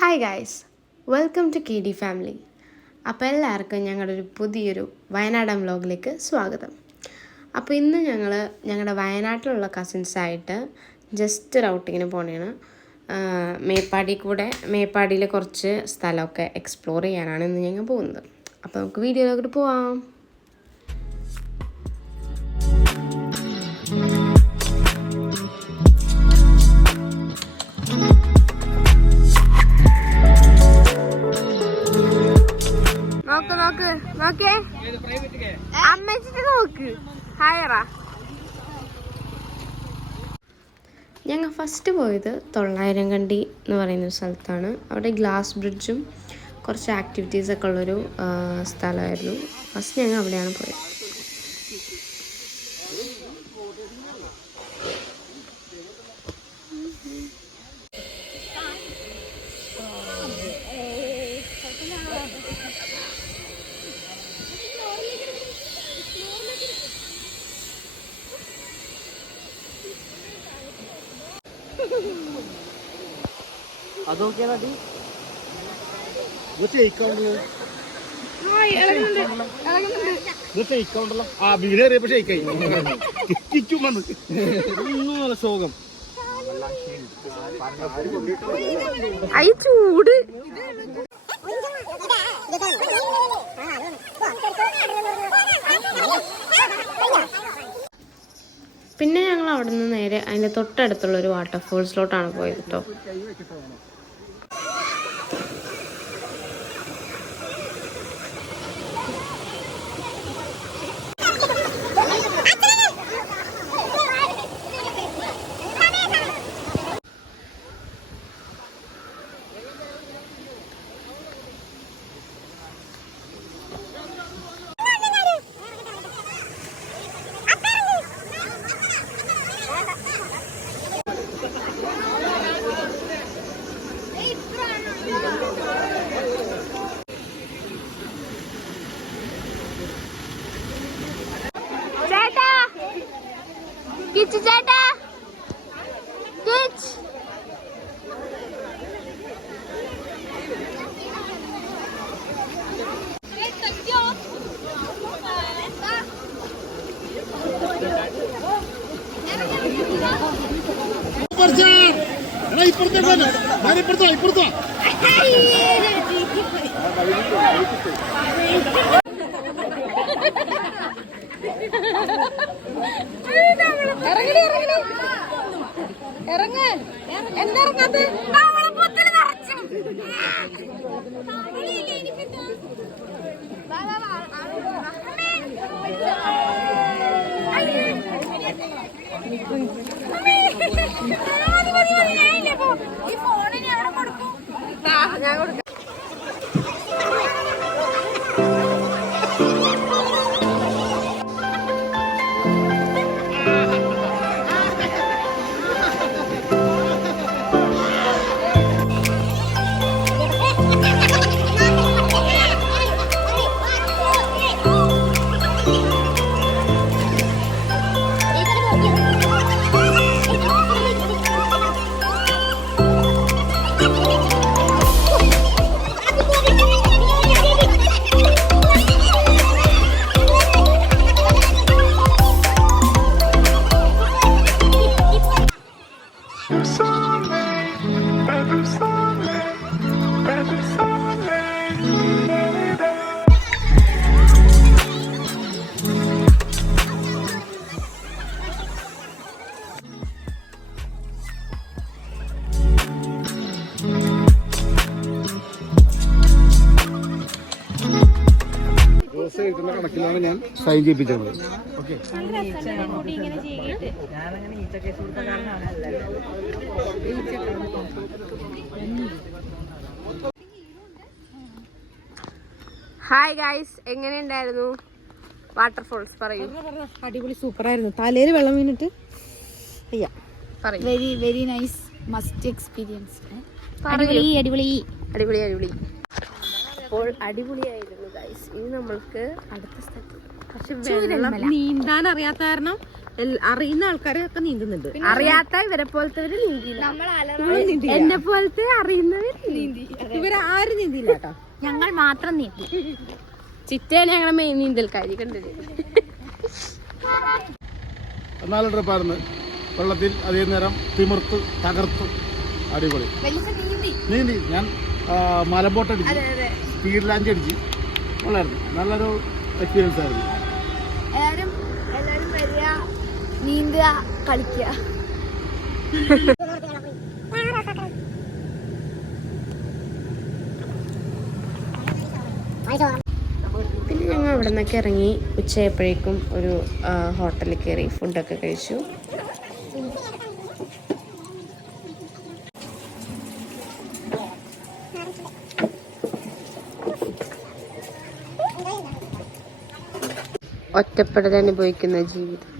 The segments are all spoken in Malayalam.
Hi guys, welcome to KD family. അപ്പോൾ എല്ലാവർക്കും ഞങ്ങളുടെ ഒരു പുതിയൊരു വയനാടൻ വ്ലോഗിലേക്ക് സ്വാഗതം. അപ്പോൾ ഇന്ന് ഞങ്ങളുടെ വയനാട്ടിലുള്ള കസിൻസായിട്ട് ജസ്റ്റ് ഒരു ഔട്ടിങ്ങിന് പോകണേണ്. മേപ്പാടിയിൽ കുറച്ച് സ്ഥലമൊക്കെ എക്സ്പ്ലോർ ചെയ്യാനാണ് ഇന്ന് ഞങ്ങൾ പോകുന്നത്. അപ്പോൾ നമുക്ക് വീഡിയോയിലോട്ട് പോവാം. നോക്കേ അമ്മച്ചിട്ട് നോക്ക്. ഹായറാ. ഞങ്ങൾ ഫസ്റ്റ് പോയത് 900 കണ്ടി എന്ന് പറയുന്നൊരു സ്ഥലത്താണ്. അവിടെ ഗ്ലാസ് ബ്രിഡ്ജും കുറച്ച് ആക്ടിവിറ്റീസൊക്കെ ഉള്ളൊരു സ്ഥലമായിരുന്നു. ഫസ്റ്റ് ഞങ്ങൾ അവിടെയാണ് പോയത്. അതൊക്കെയാ ആ വീടേറിയപ്പോ ഷെയ്ക്കായി ശോകം ചൂട്. പിന്നെ ഞങ്ങൾ അവിടെ നിന്ന് നേരെ അതിൻ്റെ തൊട്ടടുത്തുള്ള ഒരു വാട്ടർഫോൾസിലോട്ടാണ് പോയത് കേട്ടോ. ചേട്ടാ ഇപ്പുറത്തോ ഇറങ്ങാൻ എന്താ ഇറങ്ങാത്ത ഞാൻ കൊടുക്കാം. കണക്കിലാണ് ഞാൻ സൈൻ ചെയ്യിപ്പിച്ചത്. ഹായ് ഗായ്സ്, എങ്ങനെയുണ്ടായിരുന്നു വാട്ടർഫോൾസ്? പറയൂ. അടിപൊളി, സൂപ്പറായിരുന്നു. തലയിൽ വെള്ളം വീണിട്ട് very very nice, must experience. അടിപൊളി അടിപൊളി അടിപൊളി അടിപൊളി. അപ്പോൾ അടിപൊളിയായിരുന്നു ഗൈസ്. ഇനി നമ്മൾക്ക് അടുത്ത സ്ഥലത്ത് പക്ഷെ വെള്ളം നീന്താൻ അറിയാത്ത കാരണം അറിയുന്ന ആൾക്കാരൊക്കെ നീന്തുന്നുണ്ട്. അറിയാത്ത ഇവരെ പോലത്തെ നീന്തിയില്ല, എന്നെ പോലത്തെ അറിയുന്നവർ നീന്തി. ഇവരാരും നീന്തിയില്ല കേട്ടോ, ഞങ്ങൾ മാത്രം നീന്തി. ചിറ്റയാണ് ഞങ്ങളെ മെയിൻ നീന്തൽക്കാരി കണ്ടത്. 4 ട്രിപ്പായിരുന്നു. വെള്ളത്തിൽ അതേ നേരം തിമിർത്ത് തകർത്ത് അടിപൊളി നീന്തി. ഞാൻ മലബോട്ടടിച്ച് സ്പീഡ് ലാഞ്ച് അടിച്ച് കൊള്ളായിരുന്നു. നല്ലൊരു എക്സ്പീരിയൻസ് ആയിരുന്നു. എല്ലാവരും വരിക, നീന്തുക, കളിക്കുക. പിന്നെ ഞങ്ങൾ അവിടെ നിന്നൊക്കെ ഇറങ്ങി ഉച്ചയായപ്പോഴേക്കും ഒരു ഹോട്ടലിൽ കയറി ഫുഡൊക്കെ കഴിച്ചു. ഒറ്റപ്പെടൽ അനുഭവിക്കുന്ന ജീവിതം.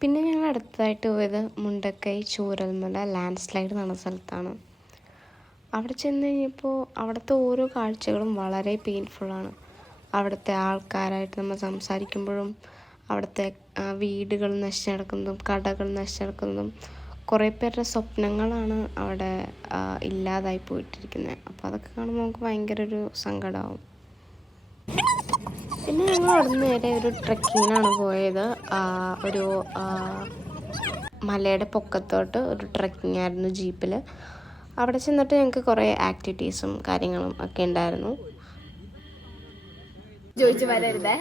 പിന്നെ ഞങ്ങൾ അടുത്തതായിട്ട് പോയത് മുണ്ടക്കൈ ചൂരൽമല ലാൻഡ് സ്ലൈഡ് എന്ന സ്ഥലത്താണ്. അവിടെ ചെന്ന് കഴിഞ്ഞപ്പോൾ അവിടുത്തെ ഓരോ കാഴ്ചകളും വളരെ പെയിൻഫുള്ളാണ്. അവിടുത്തെ ആൾക്കാരായിട്ട് നമ്മൾ സംസാരിക്കുമ്പോഴും അവിടുത്തെ വീടുകൾ നശിച്ചു നടക്കുന്നതും കടകൾ നശിച്ചു നടക്കുന്നതും കുറേ പേരുടെ സ്വപ്നങ്ങളാണ് അവിടെ ഇല്ലാതായി പോയിട്ടിരിക്കുന്നത്. അപ്പോൾ അതൊക്കെ കാണുമ്പോൾ നമുക്ക് ഭയങ്കര ഒരു സങ്കടമാവും. പിന്നെ ഞങ്ങൾ അവിടെ നിന്ന് നേരെ ഒരു ട്രെക്കിങ്ങിനാണ് പോയത്. ഒരു മലയുടെ പൊക്കത്തോട്ട് ഒരു ട്രെക്കിംഗ് ആയിരുന്നു ജീപ്പിൽ. അവിടെ ചെന്നിട്ട് ഞങ്ങൾക്ക് കുറേ ആക്ടിവിറ്റീസും കാര്യങ്ങളും ഒക്കെ ഉണ്ടായിരുന്നു. ചോദിച്ചു വരരുതേ.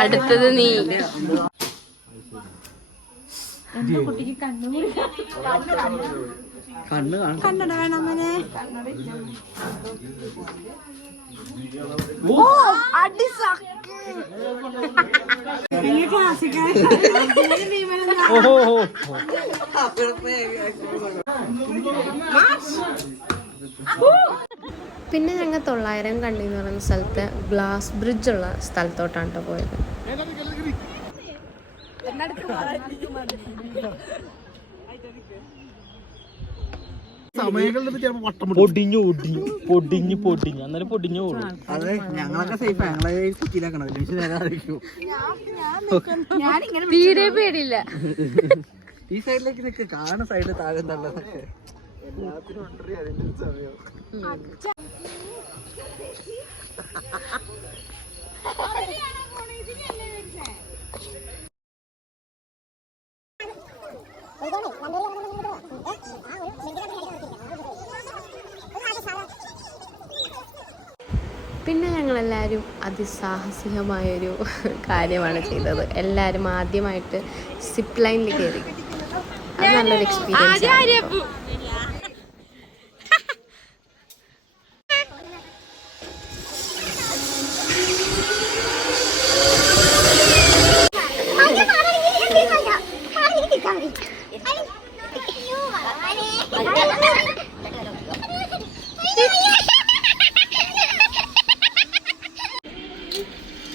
അടുത്തത് നീ. കണ്ണട വേണം മോനെ. പിന്നെ ഞങ്ങൾ 900 കണ്ടി എന്ന് പറയുന്ന സ്ഥലത്ത് ഗ്ലാസ് ബ്രിഡ്ജ് ഉള്ള സ്ഥലത്തോട്ടാണ് കേട്ടോ പോയത്. പൊടിഞ്ഞു അന്നേരം പൊടിഞ്ഞു പോകും. അതെ, ഞങ്ങളൊക്കെ സേഫ്. ഞങ്ങളെ കുറ്റിയിലാക്കണം. തീരെ പേടിയില്ല. ഈ സൈഡിലേക്ക് നിൽക്ക്, കാണുന്ന സൈഡിൽ താഴെ തള്ളത് എല്ലാത്തിനും അതിന്റെ സമയം. പിന്നെ ഞങ്ങളെല്ലാവരും അതിസാഹസികമായൊരു കാര്യമാണ് ചെയ്തത്. എല്ലാവരും ആദ്യമായിട്ട് സിപ്പ് ലൈനിൽ കയറി. അത് നല്ലൊരു എക്സ്പീരിയൻസ് ആയിരുന്നു.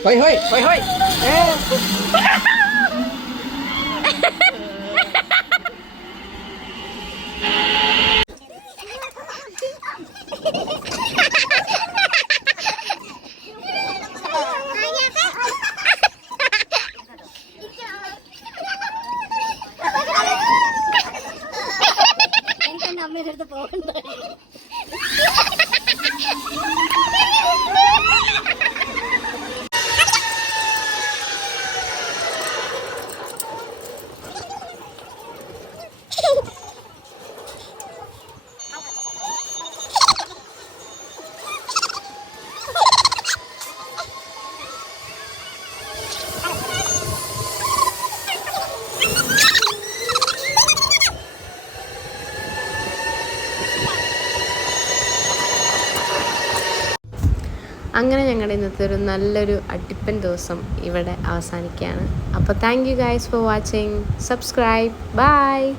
ഹോയ് ഹോയ് ഹോയ് ഹോയ്. അമ്മയുടെ പോകണ്ട. അങ്ങനെ ഞങ്ങളുടെ ഇന്നത്തെ ഒരു നല്ലൊരു അടിപ്പൻ ദിവസം ഇവിടെ അവസാനിക്കുകയാണ്. അപ്പോൾ thank you guys for watching. Subscribe. By.